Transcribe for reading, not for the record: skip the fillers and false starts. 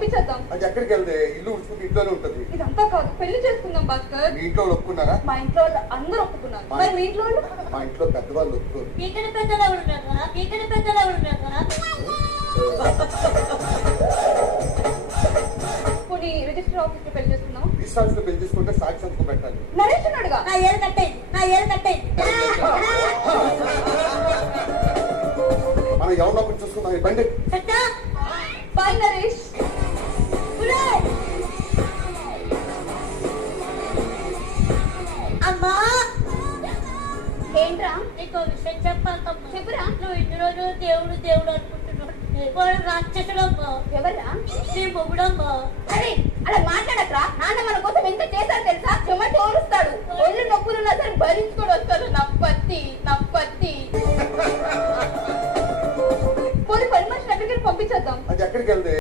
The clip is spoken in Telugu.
పంపించేద్దాం. అది ఎక్కడికి వెళ్తే ఇల్లు ఉడుచుకుంటే ఇంట్లోనే ఉంటది. ఇదంతా కాదు, పెళ్లి చేసుకుందాం భాస్కర్. మీ ఇంట్లో ఒప్పుకున్నారా? మా ఇంట్లో వాళ్ళు అందరూ ఒప్పుకున్నారు. మరి మీ ఇంట్లో వాళ్ళు? మా ఇంట్లో పెద్దవాళ్ళు ఒప్పుకోరు. ఇక్కడ పెద్దలు ఎవరు ఉన్నారా? ఇక్కడ పెద్దలు ఎవరు ఉన్నారా? కొన్ని రిజిస్టర్ ఆఫీస్ లో పెళ్లి చేసుకుందాం. రిజిస్టర్ ఆఫీస్ లో పెళ్లి చేసుకుంటే సాక్షి సంతకం పెట్టాలి. నరేష్ ఉన్నాడుగా. నా ఏరు కట్టేది, నా ఏరు కట్టేది. మనం ఎవరినొకరు చూసుకుందాం. బండి బాయ్ నరేష్. అమ్మా ఏంట్రా? నీకు విషయం చెప్పాలమ్మా. చెప్పురా. నువ్వు ఇన్ని రోజులు దేవుడు దేవుడు అనుకుంటున్నావు. వాడు రాక్షసుడమ్మా. ఎవర్రా? నీ మొగుడమ్మా. అరే అలా మాట్లాడకరా. నాన్న మన కోసం ఎంత చేశారు తెలుసా? చెమ్మ తోరుస్తాడు. ఒళ్ళు నొప్పులున్నా సరే భరించుకొని వస్తాడు. నప్పత్తి నప్పత్తి. పోనీ పని మనిషిని ఎక్కడికి పంపించేద్దాం. అది ఎక్కడికి వెళ్తే